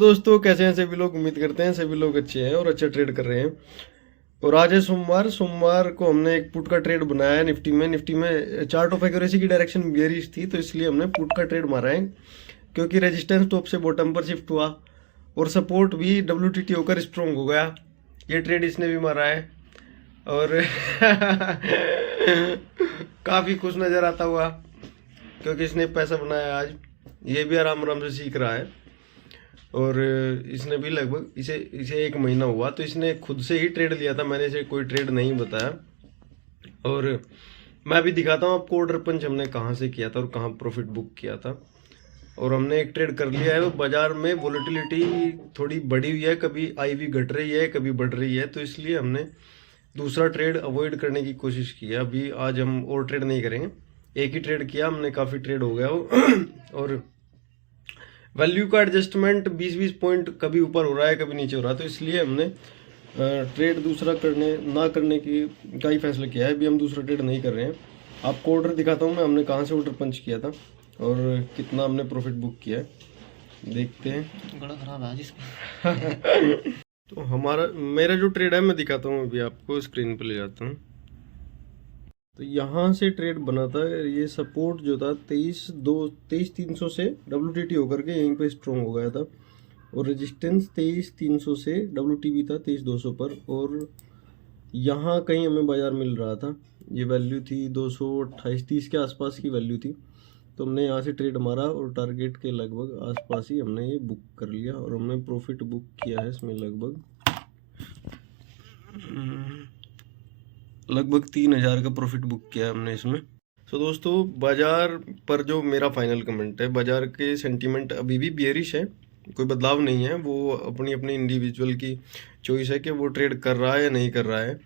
दोस्तों कैसे हैं सभी लोग। उम्मीद करते हैं सभी लोग अच्छे हैं और अच्छा ट्रेड कर रहे हैं। और आज है सोमवार को हमने एक पुट का ट्रेड बनाया है निफ्टी में चार्ट ऑफ एक्यूरेसी की डायरेक्शन बेयरिश थी, तो इसलिए हमने पुट का ट्रेड मारा है क्योंकि रेजिस्टेंस टॉप से बॉटम पर शिफ्ट हुआ और सपोर्ट भी WTT होकर स्ट्रॉन्ग हो गया। ये ट्रेड इसने भी मारा है और काफ़ी खुश नज़र आता हुआ क्योंकि इसने पैसा बनाया आज। ये भी आराम आराम से सीख रहा है और इसने भी लगभग इसे इसे 1 महीना हुआ, तो इसने खुद से ही ट्रेड लिया था, मैंने इसे कोई ट्रेड नहीं बताया। और मैं भी दिखाता हूँ आपको ऑर्डर पंच हमने कहाँ से किया था और कहाँ प्रॉफिट बुक किया था। और हमने एक ट्रेड कर लिया है। वो बाजार में वॉलेटिलिटी थोड़ी बढ़ी हुई है, कभी IV घट रही है कभी बढ़ रही है, तो इसलिए हमने दूसरा ट्रेड अवॉइड करने की कोशिश की है। अभी आज हम और ट्रेड नहीं करेंगे, एक ही ट्रेड किया हमने, काफ़ी ट्रेड हो गया वो। और वैल्यू का एडजस्टमेंट 20-20 पॉइंट कभी ऊपर हो रहा है कभी नीचे हो रहा है, तो इसलिए हमने ट्रेड दूसरा करने का ही फैसला किया है। अभी हम दूसरा ट्रेड नहीं कर रहे हैं। आपको ऑर्डर दिखाता हूँ मैं, हमने कहाँ से ऑर्डर पंच किया था और कितना हमने प्रॉफिट बुक किया है, देखते हैं। बड़ा खराब है जिसका तो मेरा जो ट्रेड है मैं दिखाता हूँ, अभी आपको स्क्रीन पर ले जाता हूँ। तो यहाँ से ट्रेड बना था, ये सपोर्ट जो था 23,300 से WTT होकर के यहीं पे स्ट्रॉन्ग हो गया था और रेजिस्टेंस 23,300 से WTB था 23,200 पर। और यहाँ कहीं हमें बाजार मिल रहा था, ये वैल्यू थी 228-30 के आसपास की वैल्यू थी, तो हमने यहाँ से ट्रेड मारा और टारगेट के लगभग आसपास ही हमने ये बुक कर लिया और हमने प्रॉफिट बुक किया है इसमें लगभग 3,000 का प्रॉफिट बुक किया है हमने इसमें। तो दोस्तों बाजार पर जो मेरा फाइनल कमेंट है, बाजार के सेंटीमेंट अभी भी बियरिश है, कोई बदलाव नहीं है। वो अपनी अपनी इंडिविजुअल की चॉइस है कि वो ट्रेड कर रहा है या नहीं कर रहा है,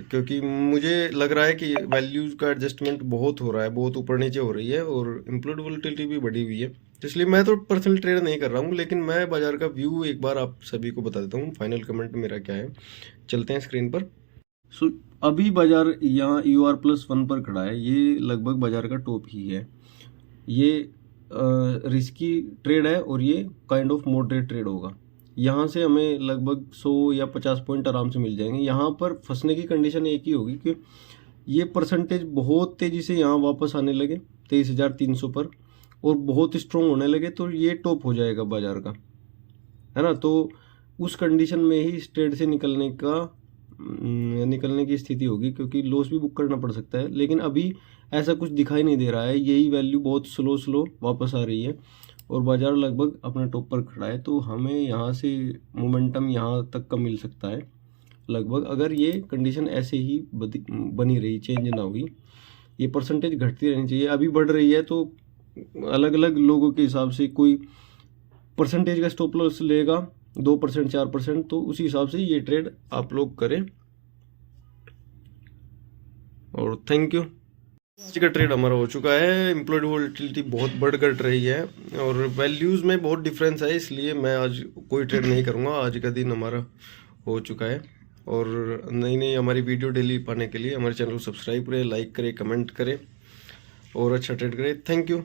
क्योंकि मुझे लग रहा है कि वैल्यूज़ का एडजस्टमेंट बहुत हो रहा है, बहुत ऊपर नीचे हो रही है और इम्प्लॉयड वोलेटिलिटी भी बढ़ी हुई है। तो इसलिए मैं तो पर्सनल ट्रेड नहीं कर रहा हूँ, लेकिन मैं बाजार का व्यू एक बार आप सभी को बता देता हूँ। फाइनल कमेंट मेरा क्या है, चलते हैं स्क्रीन पर। सो अभी बाजार यहाँ UR+1 पर खड़ा है, ये लगभग बाजार का टॉप ही है। ये रिस्की ट्रेड है और ये काइंड ऑफ मॉडरेट ट्रेड होगा। यहाँ से हमें लगभग 100 या 50 पॉइंट आराम से मिल जाएंगे। यहाँ पर फंसने की कंडीशन एक ही होगी कि ये परसेंटेज बहुत तेज़ी से यहाँ वापस आने लगे 23,300 पर और बहुत स्ट्रॉन्ग होने लगे, तो ये टॉप हो जाएगा बाजार का, है ना। तो उस कंडीशन में ही इस ट्रेड से निकलने की स्थिति होगी, क्योंकि लॉस भी बुक करना पड़ सकता है। लेकिन अभी ऐसा कुछ दिखाई नहीं दे रहा है, यही वैल्यू बहुत स्लो वापस आ रही है और बाजार लगभग अपने टॉप पर खड़ा है। तो हमें यहाँ से मोमेंटम यहाँ तक का मिल सकता है लगभग, अगर ये कंडीशन ऐसे ही बनी रही, चेंज ना हुई। ये परसेंटेज घटती रहनी चाहिए, अभी बढ़ रही है तो अलग अलग लोगों के हिसाब से कोई परसेंटेज का स्टॉप लॉस लेगा 2% 4%, तो उसी हिसाब से ये ट्रेड आप लोग करें। और थैंक यू। आज का ट्रेड हमारा हो चुका है। एम्प्लॉयड वोलेटिलिटी बहुत बढ़ घट रही है और वैल्यूज़ में बहुत डिफरेंस है, इसलिए मैं आज कोई ट्रेड नहीं करूँगा। आज का दिन हमारा हो चुका है और नई हमारी वीडियो डेली पाने के लिए हमारे चैनल को सब्सक्राइब करें, लाइक करें, कमेंट करें और अच्छा ट्रेड करें। Thank you.